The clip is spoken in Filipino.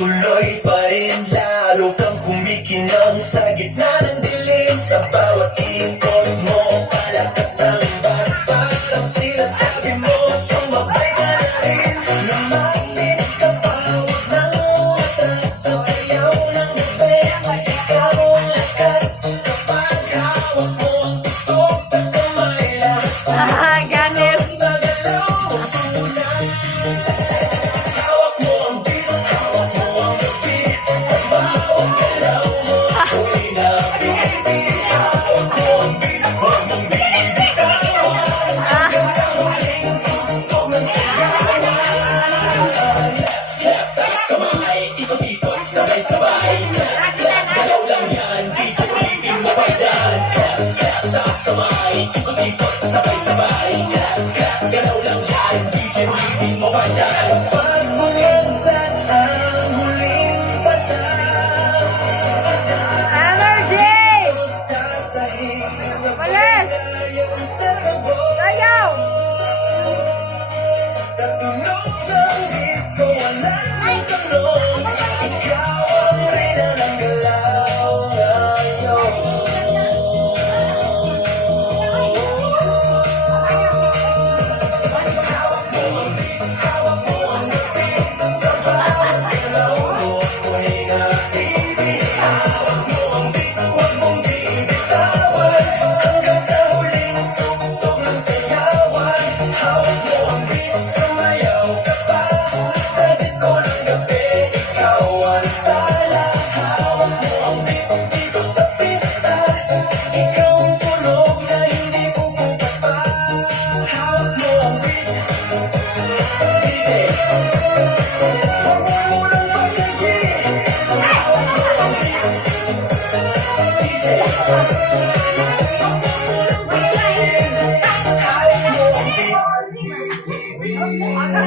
tuloy pa rin. Lalo kang kumikinang sa gitna ng dilim. Sa bawat ikot mo, palakas ang bas. Parang sinasabi mo, sumabay ka na rin. Lumapit ka pa, huwag nang umatras. Sa sayaw ng gabi, ikaw ang lakas. Kapag hawak mo ang tutok sa kamay, lahat Ganit. sa galaw mo tunay. Hawak mo ang beat, hawak mo ang beat. Sa bawat galaw mo, ako'y nabibig. Hawak mo ang beat, huwag mong bibitawan. Hanggang sa huling tugtog ng sigawan. Clap, taas kamay, ikot-ikot, sabay-sabay. Clap, clap, galaw lang yan, DJ ulitin mo pa dyan. Clap, clap, taas kamay, ikot-ikot, sabay-sabay. Clap, clap, galaw lang yan, DJ ulitin mo pa dyan. Pagbulagsan ang huling patang. Energy! Sa sahig, sa Walis! paglayong sasabog. Sayaw! Sa tunog ng disco, walang tanong. Ikaw ang reyna ng galaw ngayon. Hawak mo ang beat, hawak mo ang beat. Sa bawat galaw mo, ako'y naibig. Hawak mo ang beat, huwag mong bibitawan. Hanggang sa huling tugtog ng sayawan. Hawak mo ang beat, sumayaw ka pa. Sa disco ng gabi, ikaw ang tala. Hawak mo ang beat, dito sa pista. Ikaw ang tunog na hindi kukupas pa. Hawak mo ang beat, DJ. Huwag mo munang pag-energy. Hawak mo ang beat, DJ. Huwag mo munang pag-energy.